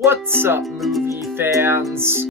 What's up, movie fans?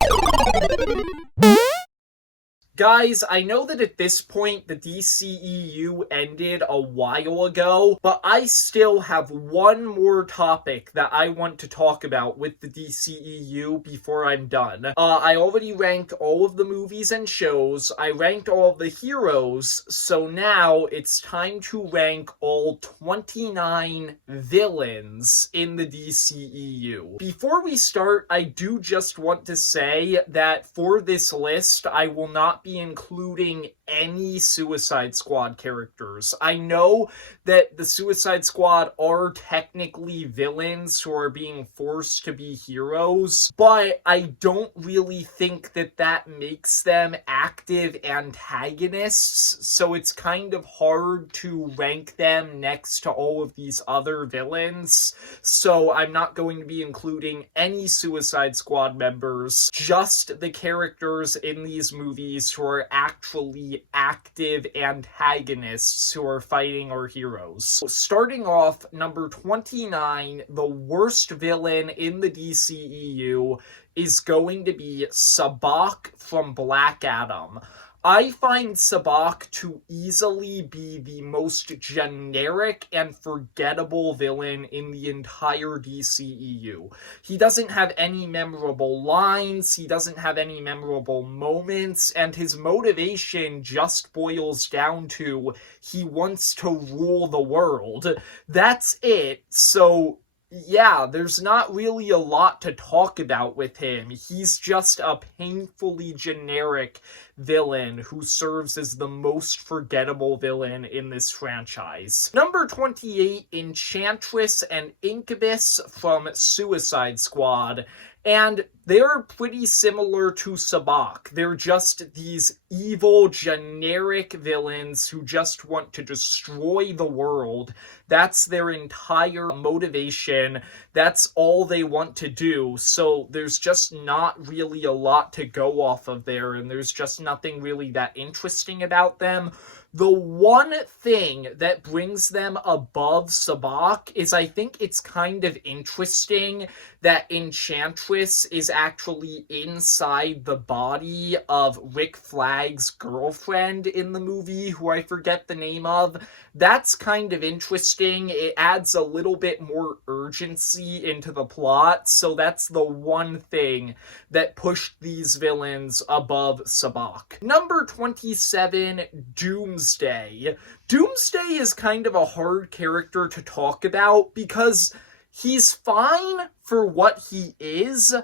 Guys, I know that at this point the DCEU ended a while ago, but I still have one more topic that I want to talk about with the DCEU before I'm done. I already ranked all of the movies and shows, I ranked all of the heroes, so now it's time to rank all 29 villains in the DCEU. Before we start, I do just want to say that for this list, I will not be including any Suicide Squad characters. I know that the Suicide Squad are technically villains who are being forced to be heroes, but I don't really think that that makes them active antagonists, so it's kind of hard to rank them next to all of these other villains, so I'm not going to be including any Suicide Squad members, just the characters in these movies who are actually active antagonists who are fighting our heroes. Starting off, number 29, the worst villain in the DCEU is going to be Sabbac from Black Adam. I find Sabbac to easily be the most generic and forgettable villain in the entire DCEU. He doesn't have any memorable lines, he doesn't have any memorable moments, and his motivation just boils down to he wants to rule the world. That's it, so yeah, there's not really a lot to talk about with him. He's just a painfully generic villain who serves as the most forgettable villain in this franchise. Number 28, Enchantress and Incubus from Suicide Squad. And they're pretty similar to Sabbac. They're just these evil, generic villains who just want to destroy the world. That's their entire motivation. That's all they want to do. So there's just not really a lot to go off of there, and there's just nothing really that interesting about them. The one thing that brings them above Sabbac is I think it's kind of interesting that Enchantress is actually inside the body of Rick Flagg's girlfriend in the movie, who I forget the name of. That's kind of interesting. It adds a little bit more urgency into the plot, so that's the one thing that pushed these villains above Sabbac. Number 27, Doomsday. Doomsday is kind of a hard character to talk about because he's fine for what he is,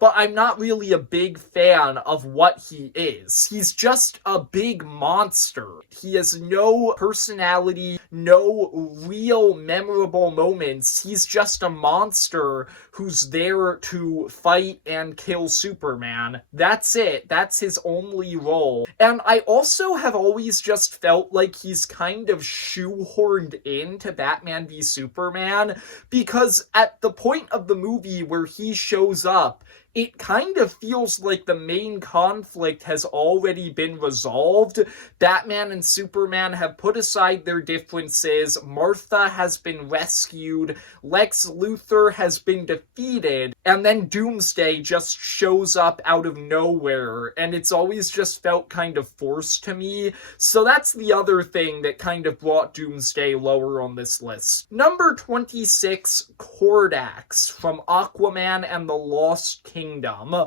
but I'm not really a big fan of what he is. He's just a big monster. He has no personality, no real memorable moments. He's just a monster who's there to fight and kill Superman. That's it. That's his only role. And I also have always just felt like he's kind of shoehorned into Batman v Superman, because at the point of the movie where he shows up, it kind of feels like the main conflict has already been resolved. Batman and Superman have put aside their differences, Martha has been rescued, Lex Luthor has been defeated, and then Doomsday just shows up out of nowhere, and it's always just felt kind of forced to me. So that's the other thing that kind of brought Doomsday lower on this list. Number 26, Kordax from Aquaman and the Lost Kingdom.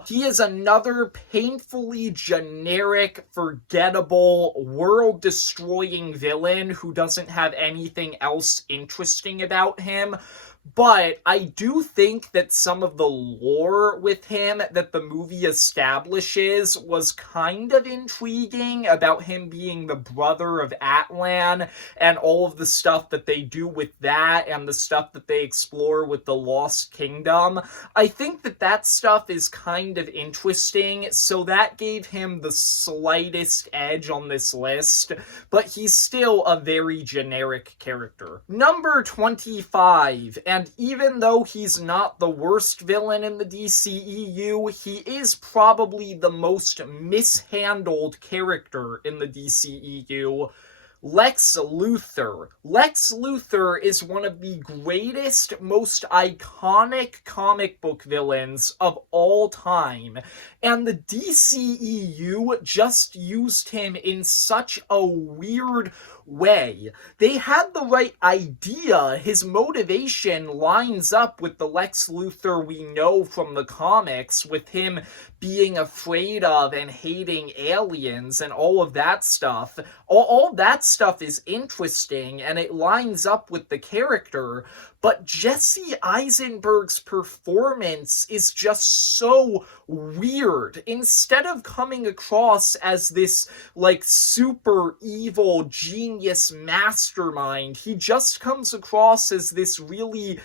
He is another painfully generic, forgettable, world-destroying villain who doesn't have anything else interesting about him. But I do think that some of the lore with him that the movie establishes was kind of intriguing, about him being the brother of Atlan and all of the stuff that they do with that and the stuff that they explore with the Lost Kingdom. I think that that stuff is kind of interesting, so that gave him the slightest edge on this list, but he's still a very generic character. Number 25, and even though he's not the worst villain in the DCEU, he is probably the most mishandled character in the DCEU. Lex Luthor. Lex Luthor is one of the greatest, most iconic comic book villains of all time, and the DCEU just used him in such a weird way. They had the right idea. His motivation lines up with the Lex Luthor we know from the comics, with him being afraid of and hating aliens and all of that stuff. All that stuff is interesting and it lines up with the character, but Jesse Eisenberg's performance is just so weird. Instead of coming across as this, like, super evil genius mastermind, he just comes across as this really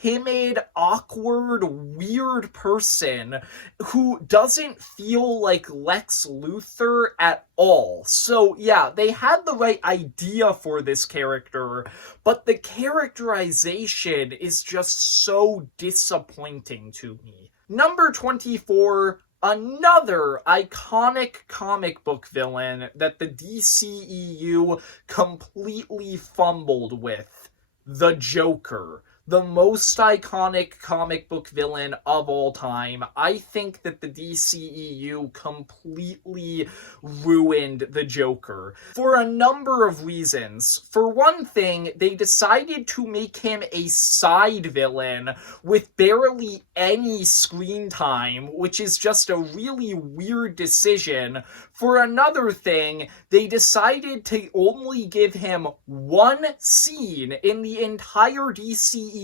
timid, awkward, weird person who doesn't feel like Lex Luthor at all. So yeah, they had the right idea for this character, but the characterization is just so disappointing to me. Number 24, another iconic comic book villain that the DCEU completely fumbled with: the Joker. The most iconic comic book villain of all time. I think that the DCEU completely ruined the Joker for a number of reasons. For one thing, they decided to make him a side villain with barely any screen time, which is just a really weird decision. For another thing, they decided to only give him one scene in the entire DCEU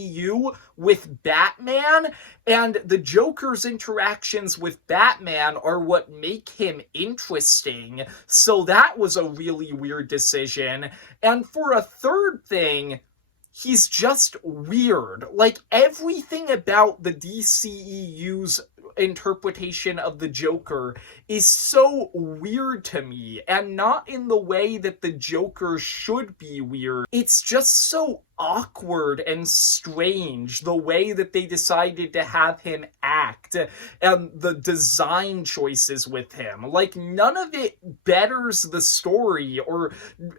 with Batman, and the Joker's interactions with Batman are what make him interesting. So that was a really weird decision. And for a third thing, he's just weird. Like, everything about the DCEU's interpretation of the Joker is so weird to me, and not in the way that the Joker should be weird. It's just so awkward and strange, the way that they decided to have him act, and the design choices with him. Like, none of it betters the story or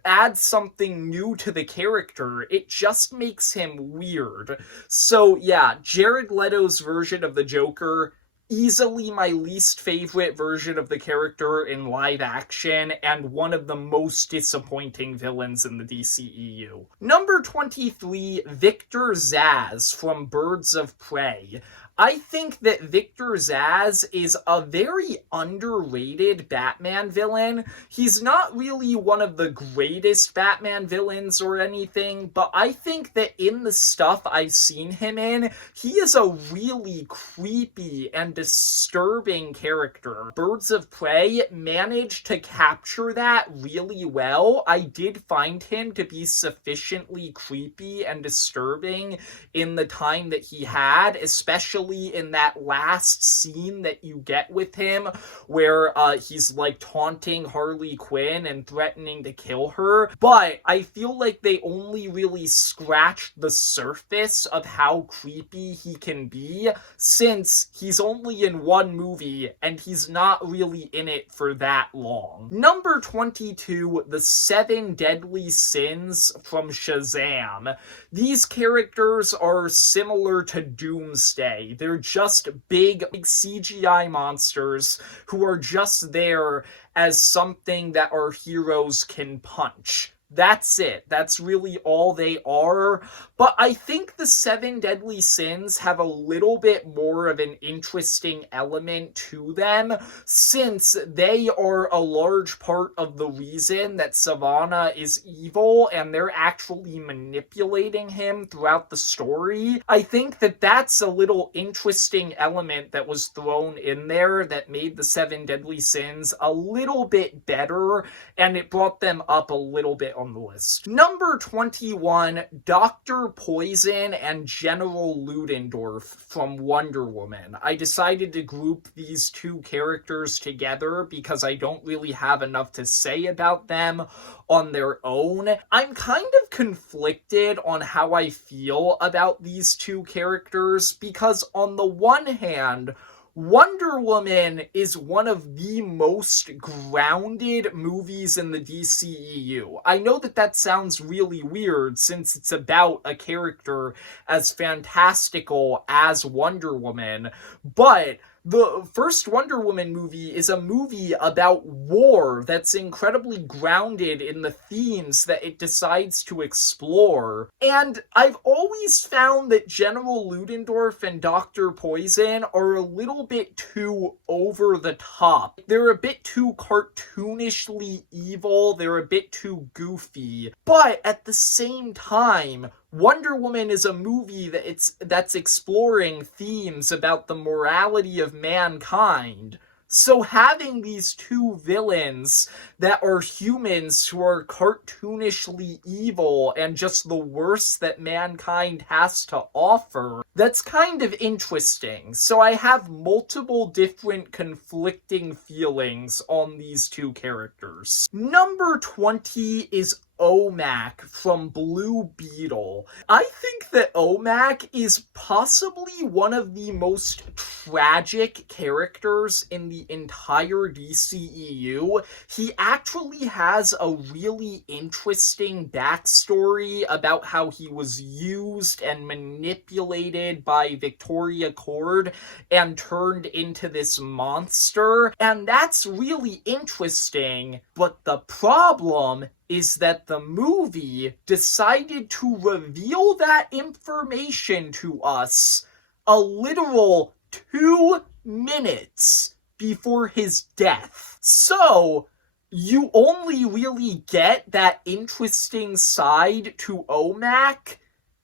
adds something new to the character. It just makes him weird. So yeah, Jared Leto's version of the Joker, easily my least favorite version of the character in live action, and one of the most disappointing villains in the DCEU. Number 23, Victor Zsasz from Birds of Prey. I think that Victor Zsasz is a very underrated Batman villain. He's not really one of the greatest Batman villains or anything, but I think that in the stuff I've seen him in, he is a really creepy and disturbing character. Birds of Prey managed to capture that really well. I did find him to be sufficiently creepy and disturbing in the time that he had, especially in that last scene that you get with him where he's like taunting Harley Quinn and threatening to kill her. But I feel like they only really scratched the surface of how creepy he can be, since he's only in one movie and he's not really in it for that long. Number 22, the 7 Deadly Sins from Shazam. These characters are similar to Doomsday. They're just big CGI monsters who are just there as something that our heroes can punch. That's it. That's really all they are. But I think the 7 Deadly Sins have a little bit more of an interesting element to them, since they are a large part of the reason that Savannah is evil, and they're actually manipulating him throughout the story. I think that that's a little interesting element that was thrown in there that made the 7 Deadly Sins a little bit better, and it brought them up a little bit on the list. Number 21, Dr. Poison and General Ludendorff from Wonder Woman. I decided to group these two characters together because I don't really have enough to say about them on their own. I'm kind of conflicted on how I feel about these two characters, because on the one hand, Wonder Woman is one of the most grounded movies in the DCEU. I know that that sounds really weird since it's about a character as fantastical as Wonder Woman, but the first Wonder Woman movie is a movie about war that's incredibly grounded in the themes that it decides to explore. And I've always found that General Ludendorff and Dr. Poison are a little bit too over the top. They're a bit too cartoonishly evil, they're a bit too goofy. But at the same time, Wonder Woman is a movie that's exploring themes about the morality of mankind. So having these two villains that are humans who are cartoonishly evil and just the worst that mankind has to offer, that's kind of interesting. So I have multiple different conflicting feelings on these two characters. Number 20 is OMAC from Blue Beetle. I think that OMAC is possibly one of the most tragic characters in the entire DCEU. He actually has a really interesting backstory about how he was used and manipulated by Victoria Cord and turned into this monster, and that's really interesting, but the problem is that the movie decided to reveal that information to us a literal 2 minutes before his death. So, you only really get that interesting side to OMAC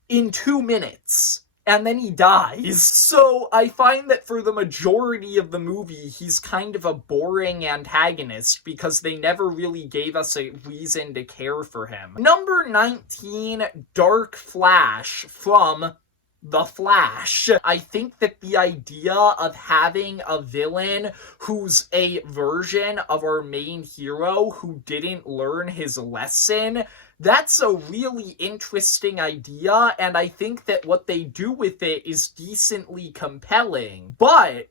in 2 minutes. And then he dies. So I find that for the majority of the movie, he's kind of a boring antagonist because they never really gave us a reason to care for him. Number 19, Dark Flash from The Flash. I think that the idea of having a villain who's a version of our main hero who didn't learn his lesson, that's a really interesting idea, and I think that what they do with it is decently compelling. But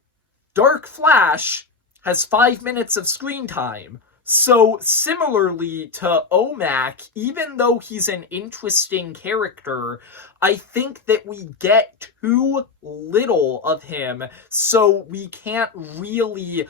Dark Flash has 5 minutes of screen time. So similarly to OMAC, even though he's an interesting character, I think that we get too little of him, so we can't really,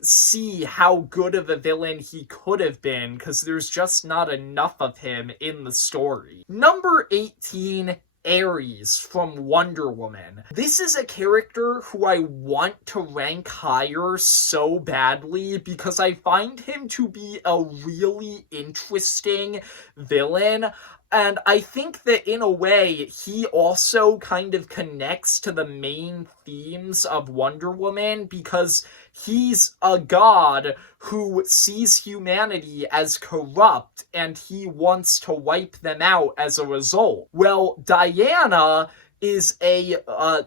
see how good of a villain he could have been, because there's just not enough of him in the story. Number 18, Ares from Wonder Woman. This is a character who I want to rank higher so badly because I find him to be a really interesting villain. And I think that in a way, he also kind of connects to the main themes of Wonder Woman because he's a god who sees humanity as corrupt and he wants to wipe them out as a result. Well, Diana is a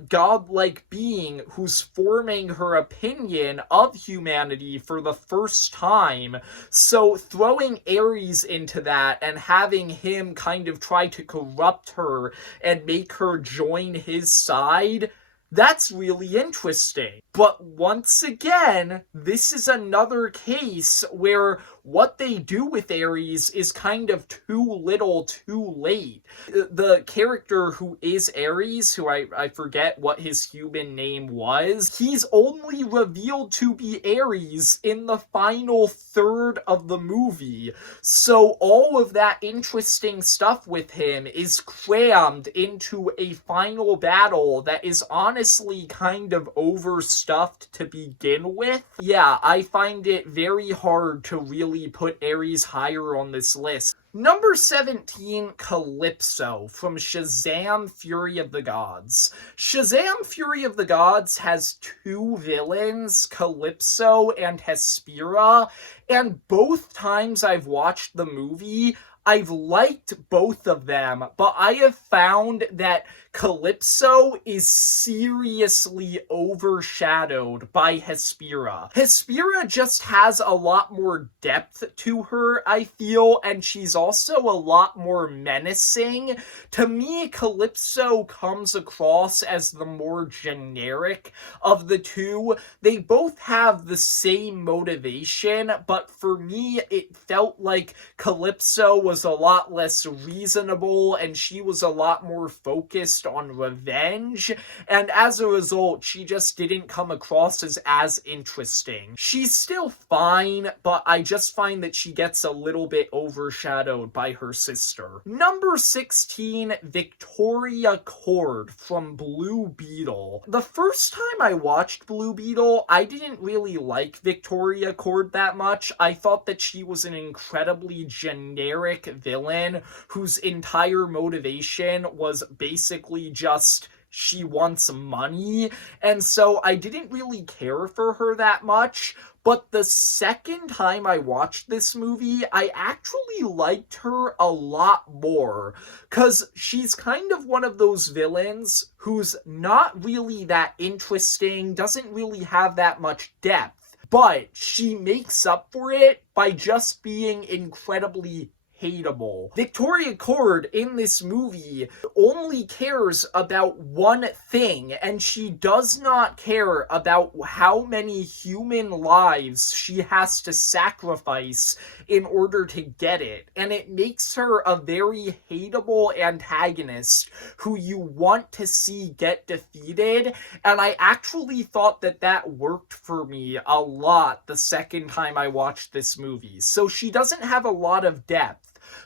godlike being who's forming her opinion of humanity for the first time. So throwing Ares into that and having him kind of try to corrupt her and make her join his side, that's really interesting. But once again, this is another case where what they do with Ares is kind of too little too late. The character who is Ares, who I forget what his human name was, he's only revealed to be Ares in the final third of the movie. So all of that interesting stuff with him is crammed into a final battle that is honestly kind of overstuffed to begin with. Yeah, I find it very hard to really put Ares higher on this list. Number 17, Calypso from Shazam! Fury of the Gods. Shazam! Fury of the Gods has two villains, Calypso and Hespera, and both times I've watched the movie, I've liked both of them, but I have found that Calypso is seriously overshadowed by Hespera. Hespera just has a lot more depth to her, I feel, and she's also a lot more menacing. To me, Calypso comes across as the more generic of the two. They both have the same motivation, but for me, it felt like Calypso was a lot less reasonable and she was a lot more focused on revenge, and as a result, she just didn't come across as interesting. She's still fine, but I just find that she gets a little bit overshadowed by her sister. Number 16, Victoria Cord from Blue Beetle. The first time I watched Blue Beetle, I didn't really like Victoria Cord that much. I thought that she was an incredibly generic villain whose entire motivation was basically just she wants money, and so I didn't really care for her that much. But the second time I watched this movie, I actually liked her a lot more, because she's kind of one of those villains who's not really that interesting, doesn't really have that much depth, but she makes up for it by just being incredibly hateable. Victoria Cord in this movie only cares about one thing, and she does not care about how many human lives she has to sacrifice in order to get it. And it makes her a very hateable antagonist who you want to see get defeated. And I actually thought that that worked for me a lot the second time I watched this movie. So she doesn't have a lot of depth,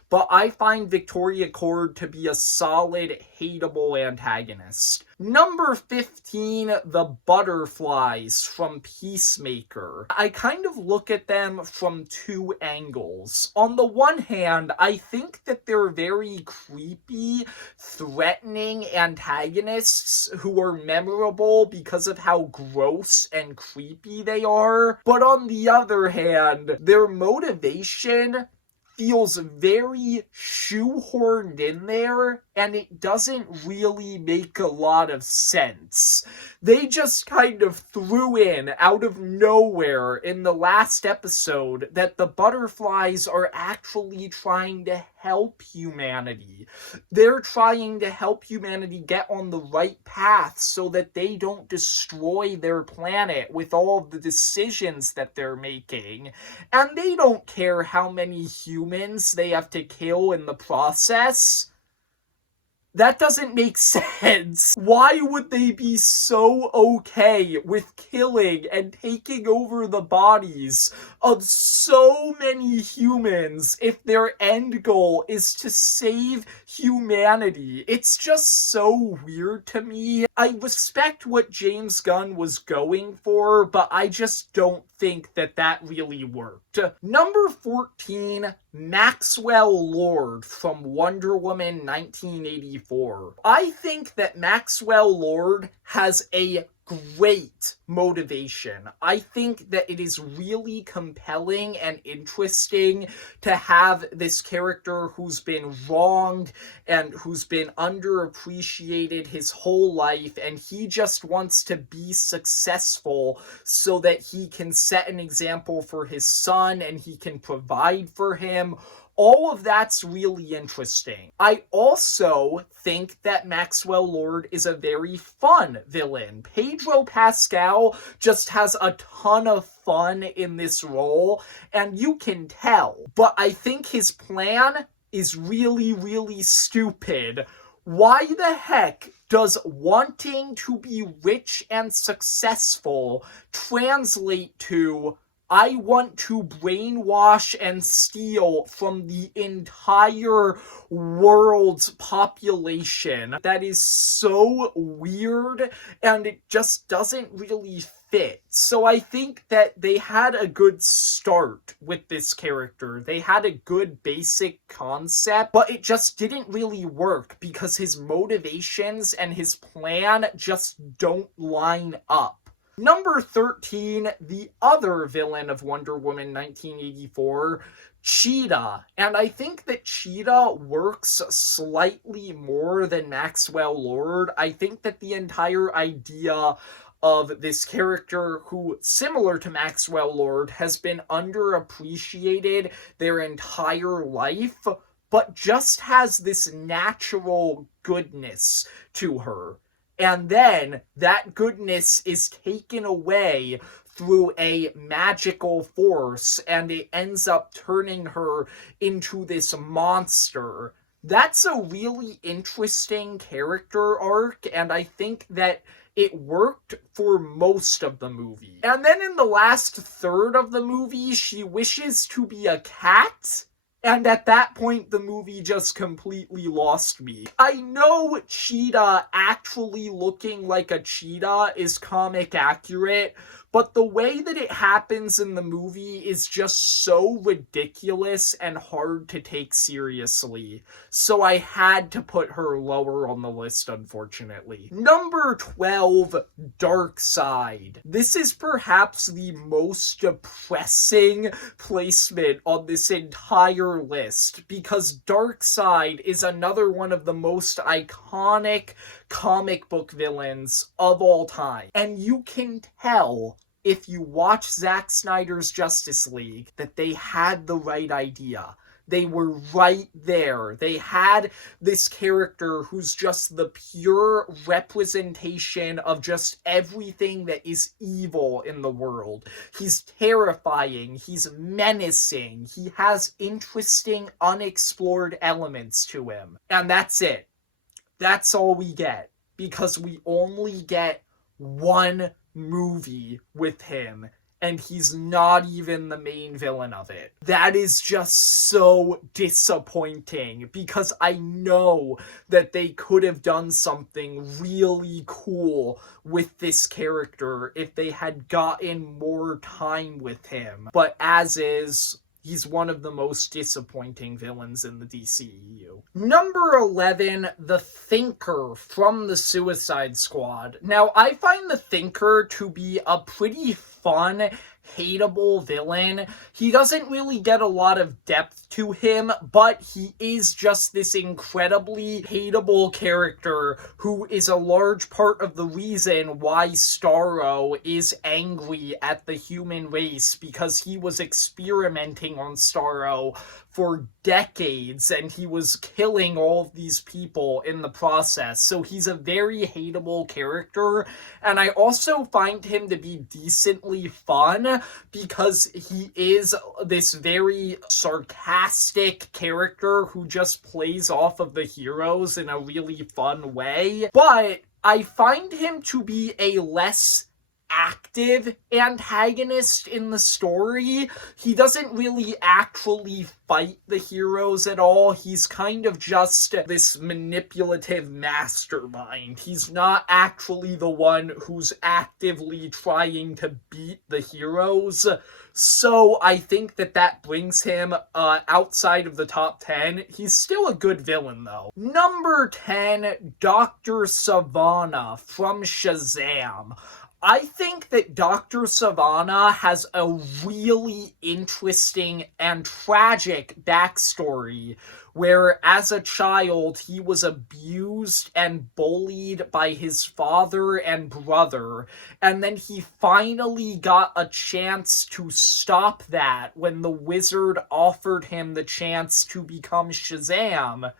but I find Victoria Cord to be a solid, hateable antagonist. Number 15, the Butterflies from Peacemaker. I kind of look at them from two angles. On the one hand, I think that they're very creepy, threatening antagonists who are memorable because of how gross and creepy they are. But on the other hand, their motivation feels very shoehorned in there, and it doesn't really make a lot of sense. They just kind of threw in, out of nowhere, in the last episode, that the butterflies are actually trying to help humanity. They're trying to help humanity get on the right path so that they don't destroy their planet with all of the decisions that they're making. And they don't care how many humans they have to kill in the process. That doesn't make sense. Why would they be so okay with killing and taking over the bodies of so many humans if their end goal is to save humanity? It's just so weird to me. I respect what James Gunn was going for, but I just don't think that that really worked. Number 14, Maxwell Lord from Wonder Woman 1984. I think that Maxwell Lord has a great motivation. I think that it is really compelling and interesting to have this character who's been wronged and who's been underappreciated his whole life, and he just wants to be successful so that he can set an example for his son and he can provide for him. All of that's really interesting. I also think that Maxwell Lord is a very fun villain. Pedro Pascal just has a ton of fun in this role, and you can tell. But I think his plan is really, really stupid. Why the heck does wanting to be rich and successful translate to I want to brainwash and steal from the entire world's population? That is so weird, and it just doesn't really fit. So I think that they had a good start with this character. They had a good basic concept, but it just didn't really work because his motivations and his plan just don't line up. Number 13, the other villain of Wonder Woman 1984, Cheetah. And I think that Cheetah works slightly more than Maxwell Lord. I think that the entire idea of this character who, similar to Maxwell Lord, has been underappreciated their entire life, but just has this natural goodness to her. And then that goodness is taken away through a magical force, and it ends up turning her into this monster. That's a really interesting character arc, and I think that it worked for most of the movie. And then in the last third of the movie, she wishes to be a cat. And at that point, the movie just completely lost me. I know Cheetah actually looking like a cheetah is comic accurate, but the way that it happens in the movie is just so ridiculous and hard to take seriously. So I had to put her lower on the list, unfortunately. Number 12, Darkseid. This is perhaps the most depressing placement on this entire list, because Darkseid is another one of the most iconic comic book villains of all time. And you can tell if you watch Zack Snyder's Justice League that they had the right idea. They were right there. They had this character who's just the pure representation of just everything that is evil in the world. He's terrifying. He's menacing. He has interesting, unexplored elements to him. And that's it. That's all we get. Because we only get one movie with him, and he's not even the main villain of it. That is just so disappointing, because I know that they could have done something really cool with this character if they had gotten more time with him. But as is, he's one of the most disappointing villains in the DCEU. Number 11, the Thinker from the Suicide Squad. Now, I find the Thinker to be a pretty fun, hateable villain. He doesn't really get a lot of depth to him, but he is just this incredibly hateable character who is a large part of the reason why Starro is angry at the human race, because he was experimenting on Starro for decades and he was killing all of these people in the process. So he's a very hateable character, and I also find him to be decently fun because he is this very sarcastic character who just plays off of the heroes in a really fun way. But I find him to be a less active antagonist in the story. He doesn't really actually fight the heroes at all. He's kind of just this manipulative mastermind. He's not actually the one who's actively trying to beat the heroes. So I think that brings him outside of the top 10. He's still a good villain, though. Number 10, Dr. Savannah from Shazam. I think that Dr. Savannah has a really interesting and tragic backstory where, as a child, he was abused and bullied by his father and brother, and then he finally got a chance to stop that when the wizard offered him the chance to become Shazam.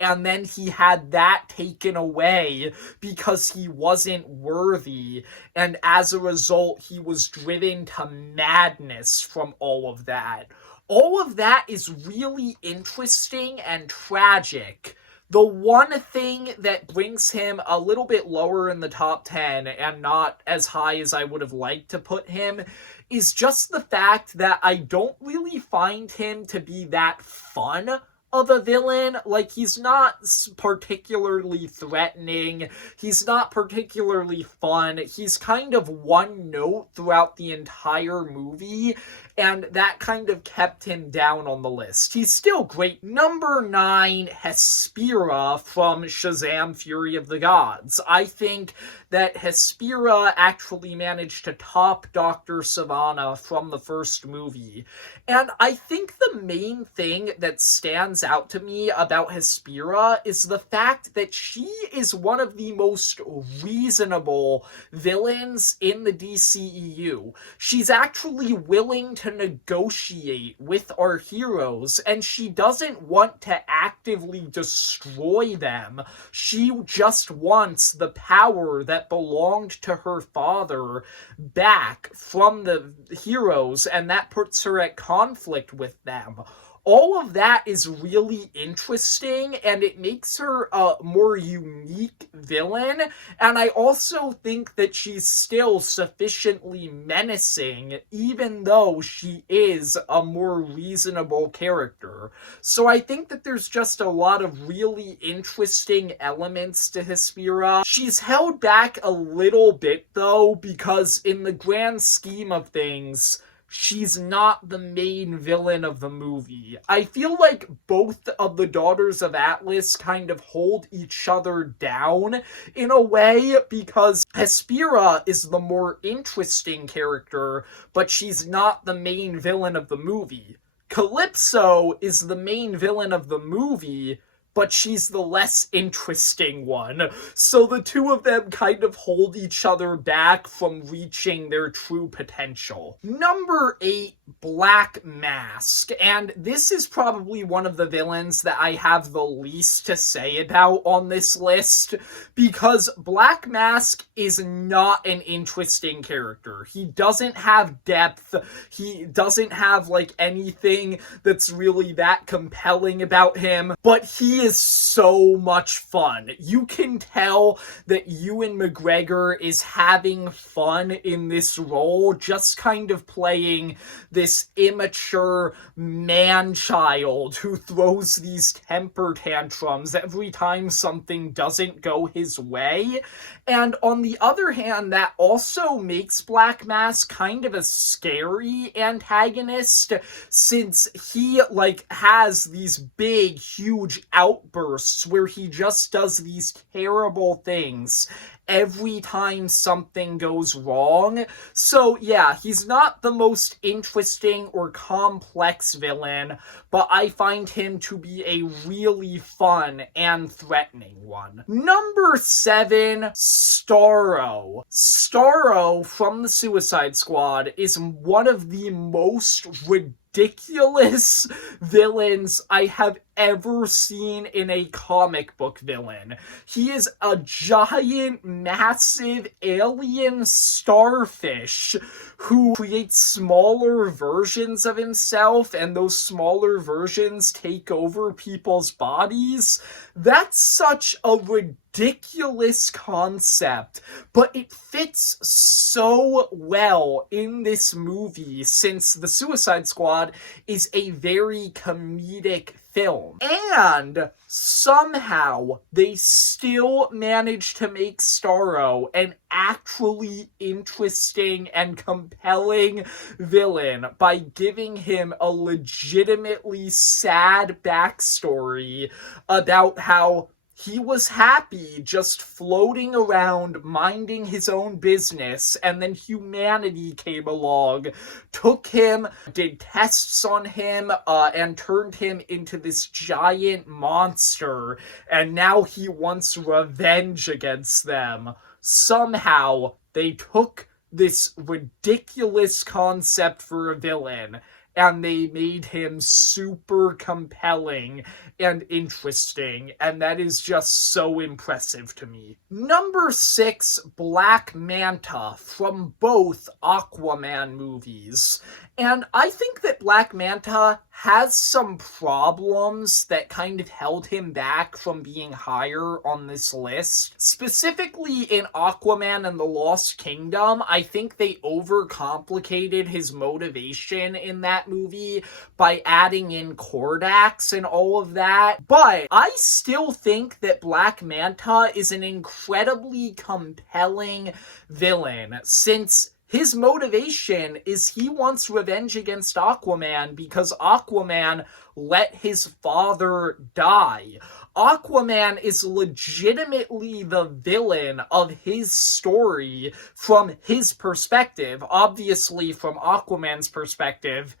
And then he had that taken away because he wasn't worthy. And as a result, he was driven to madness from all of that. All of that is really interesting and tragic. The one thing that brings him a little bit lower in the top 10 and not as high as I would have liked to put him is just the fact that I don't really find him to be that fun of a villain. Like, he's not particularly threatening. He's not particularly fun. He's kind of one note throughout the entire movie, and that kind of kept him down on the list. He's still great. Number 9, Hespera from Shazam! Fury of the Gods. I think that Hespera actually managed to top Dr. Sivana from the first movie. And I think the main thing that stands out to me about Hespera is the fact that she is one of the most reasonable villains in the DCEU. She's actually willing to negotiate with our heroes, and she doesn't want to actively destroy them. She just wants the power that belonged to her father back from the heroes, and that puts her at conflict with them. All of that is really interesting, and it makes her a more unique villain, and I also think that she's still sufficiently menacing, even though she is a more reasonable character. So I think that there's just a lot of really interesting elements to Hespera. She's held back a little bit, though, because in the grand scheme of things, she's not the main villain of the movie. I feel like both of the Daughters of Atlas kind of hold each other down in a way, because Hespera is the more interesting character, but she's not the main villain of the movie. Calypso is the main villain of the movie, but she's the less interesting one. So the two of them kind of hold each other back from reaching their true potential. Number 8, Black Mask. And this is probably one of the villains that I have the least to say about on this list, because Black Mask is not an interesting character. He doesn't have depth. He doesn't have, like, anything that's really that compelling about him, but he is so much fun. You can tell that Ewan McGregor is having fun in this role, just kind of playing this immature man-child who throws these temper tantrums every time something doesn't go his way. And on the other hand, that also makes Black Mask kind of a scary antagonist, since he, like, has these big, huge outbursts where he just does these terrible things every time something goes wrong. So yeah, he's not the most interesting or complex villain, but I find him to be a really fun and threatening one. Number 7, Starro. Starro from the Suicide Squad is one of the most ridiculous villains I have ever seen in a comic book villain. He is a giant, massive alien starfish who creates smaller versions of himself, and those smaller versions take over people's bodies. That's such a ridiculous concept, but it fits so well in this movie, since the Suicide Squad is a very comedic film. And somehow they still managed to make Starro an actually interesting and compelling villain by giving him a legitimately sad backstory about how he was happy just floating around, minding his own business, and then humanity came along, took him, did tests on him, and turned him into this giant monster, and now he wants revenge against them. Somehow, they took this ridiculous concept for a villain, and they made him super compelling and interesting, and that is just so impressive to me. Number 6, Black Manta from both Aquaman movies. And I think that Black Manta has some problems that kind of held him back from being higher on this list. Specifically in Aquaman and the Lost Kingdom, I think they overcomplicated his motivation in that movie by adding in Kordax and all of that. But I still think that Black Manta is an incredibly compelling villain, since his motivation is he wants revenge against Aquaman because Aquaman let his father die. Aquaman is legitimately the villain of his story from his perspective. Obviously, from Aquaman's perspective,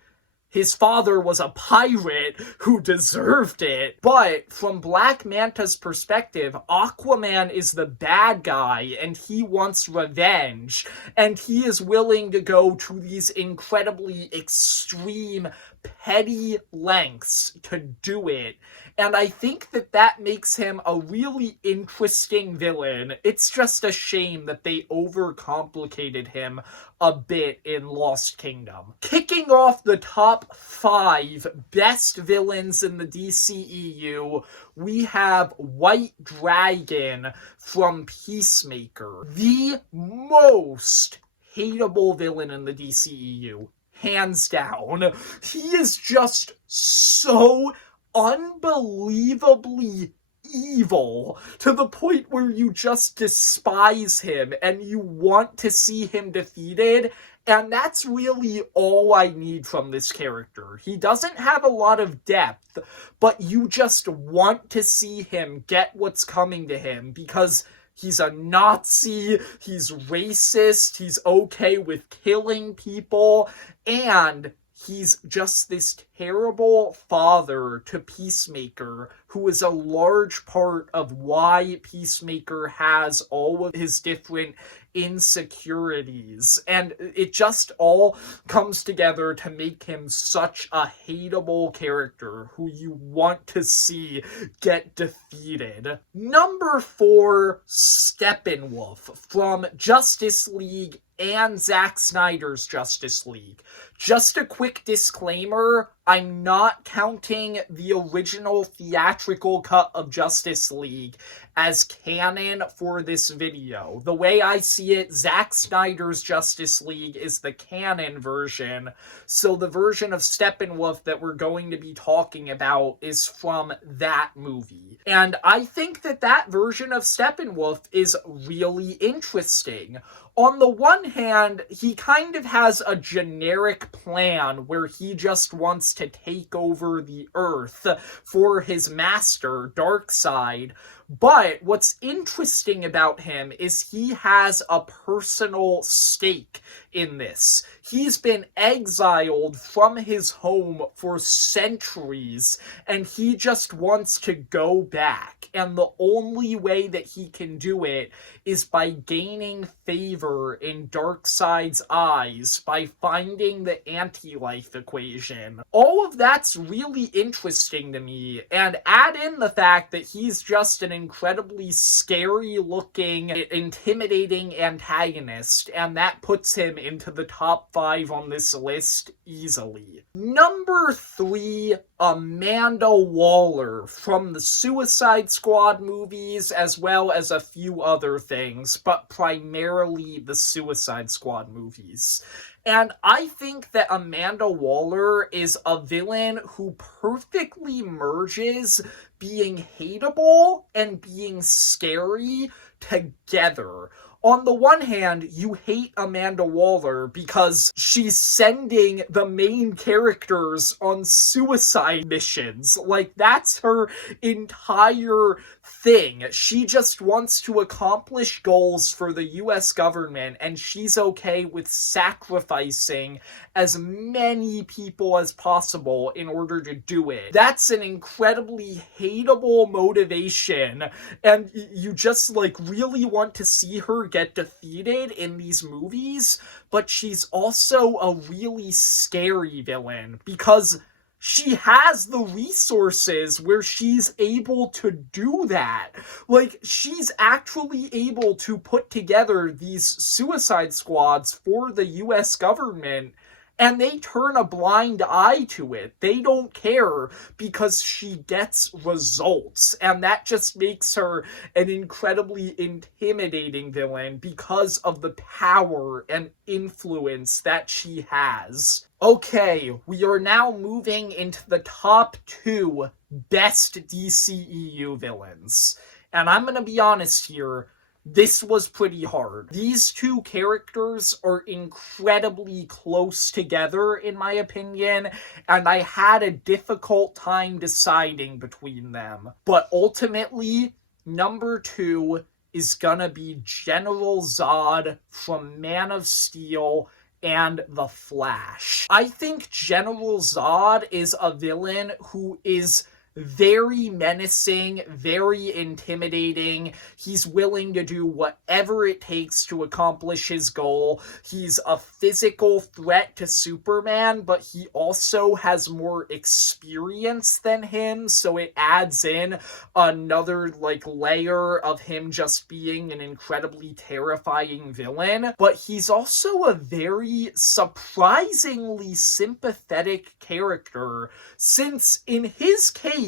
his father was a pirate who deserved it. But from Black Manta's perspective, Aquaman is the bad guy and he wants revenge. And he is willing to go to these incredibly extreme, petty lengths to do it. And I think that that makes him a really interesting villain. It's just a shame that they overcomplicated him a bit in Lost Kingdom. Kicking off the top 5 best villains in the DCEU, we have White Dragon from Peacemaker. The most hateable villain in the DCEU. Hands down. He is just so unbelievably evil to the point where you just despise him and you want to see him defeated. And that's really all I need from this character. He doesn't have a lot of depth, but you just want to see him get what's coming to him because he's a Nazi, he's racist, he's okay with killing people, and he's just this terrible father to Peacemaker, who is a large part of why Peacemaker has all of his different insecurities. And it just all comes together to make him such a hateable character who you want to see get defeated. Number 4, Steppenwolf from Justice League and Zack Snyder's Justice League. Just a quick disclaimer, I'm not counting the original theatrical cut of Justice League as canon for this video. The way I see it, Zack Snyder's Justice League is the canon version, so the version of Steppenwolf that we're going to be talking about is from that movie. And I think that that version of Steppenwolf is really interesting. On the one hand, he kind of has a generic plan where he just wants to take over the Earth for his master, Darkseid. But what's interesting about him is he has a personal stake in this. He's been exiled from his home for centuries, and he just wants to go back. And the only way that he can do it is by gaining favor in Darkseid's eyes, by finding the anti-life equation. All of that's really interesting to me, and add in the fact that he's just an incredibly scary-looking, intimidating antagonist, and that puts him into the top 5 on this list easily. Number 3, Amanda Waller from the Suicide Squad movies, as well as a few other things, but primarily the Suicide Squad movies. And I think that Amanda Waller is a villain who perfectly merges being hateable and being scary together. On the one hand, you hate Amanda Waller because she's sending the main characters on suicide missions. Like, that's her entire thing. She just wants to accomplish goals for the US government, and she's okay with sacrificing as many people as possible in order to do it. That's an incredibly hateable motivation, and you just, like, really want to see her get defeated in these movies, but she's also a really scary villain because she has the resources where she's able to do that. Like, she's actually able to put together these suicide squads for the US government, And they turn a blind eye to it. They don't care because she gets results. And that just makes her an incredibly intimidating villain because of the power and influence that she has. Okay, we are now moving into the top 2 best DCEU villains. And I'm gonna be honest here, this was pretty hard. These 2 characters are incredibly close together, in my opinion, and I had a difficult time deciding between them. But ultimately, number 2 is gonna be General Zod from Man of Steel and The Flash. I think General Zod is a villain who is very menacing, very intimidating. He's willing to do whatever it takes to accomplish his goal. He's a physical threat to Superman, but he also has more experience than him, so it adds in another layer of him just being an incredibly terrifying villain. But he's also a very surprisingly sympathetic character, since in his case,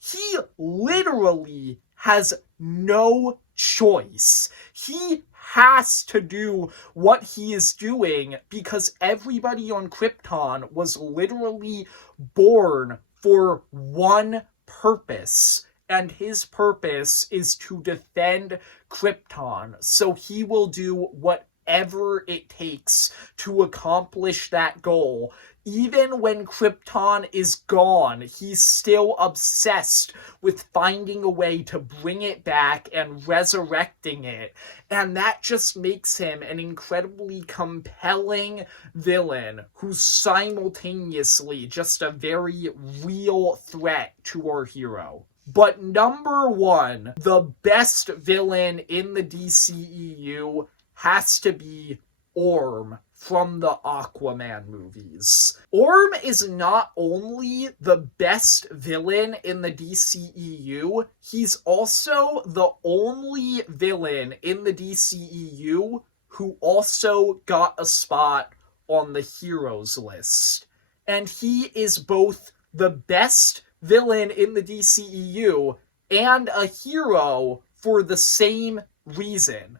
he literally has no choice. He has to do what he is doing because everybody on Krypton was literally born for one purpose. And his purpose is to defend Krypton. So he will do whatever it takes to accomplish that goal. Even when Krypton is gone, he's still obsessed with finding a way to bring it back and resurrecting it. And that just makes him an incredibly compelling villain who's simultaneously just a very real threat to our hero. But number 1, the best villain in the DCEU has to be Orm from the Aquaman movies. Orm is not only the best villain in the DCEU, he's also the only villain in the DCEU who also got a spot on the heroes list. And he is both the best villain in the DCEU and a hero for the same reason.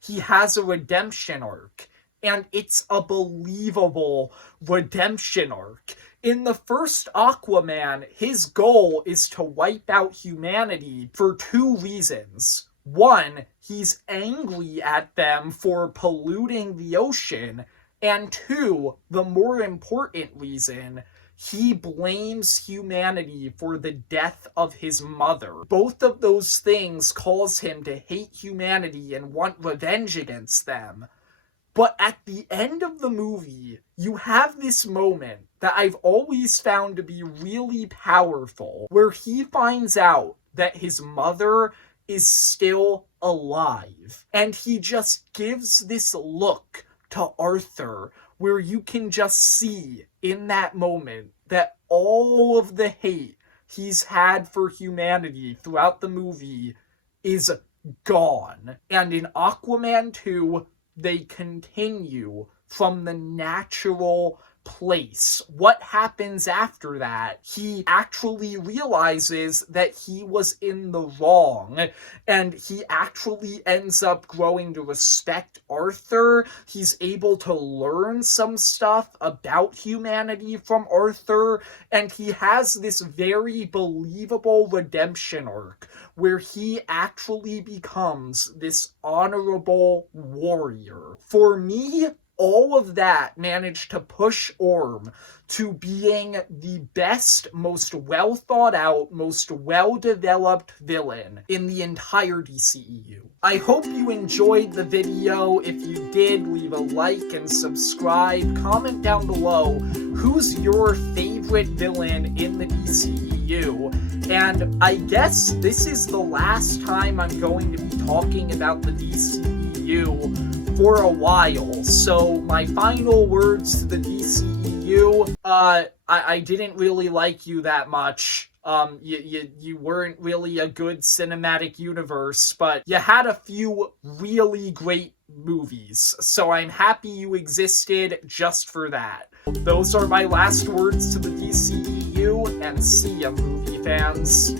He has a redemption arc. And it's a believable redemption arc. In the first Aquaman, his goal is to wipe out humanity for 2 reasons. 1, he's angry at them for polluting the ocean. And 2, the more important reason, he blames humanity for the death of his mother. Both of those things cause him to hate humanity and want revenge against them. But at the end of the movie, you have this moment that I've always found to be really powerful, where he finds out that his mother is still alive. And he just gives this look to Arthur, where you can just see in that moment that all of the hate he's had for humanity throughout the movie is gone. And in Aquaman 2, they continue from the natural place. What happens after that? He actually realizes that he was in the wrong, and he actually ends up growing to respect Arthur. He's able to learn some stuff about humanity from Arthur, and he has this very believable redemption arc where he actually becomes this honorable warrior. For me, all of that managed to push Orm to being the best, most well thought out, most well developed villain in the entire DCEU. I hope you enjoyed the video. If you did, leave a like and subscribe. Comment down below who's your favorite villain in the DCEU. And I guess this is the last time I'm going to be talking about the DCEU for a while. So my final words to the DCEU DCEU, I didn't really like you that much. You weren't really a good cinematic universe, but you had a few really great movies, so I'm happy you existed just for that. Those are my last words to the DCEU, and see ya, movie fans.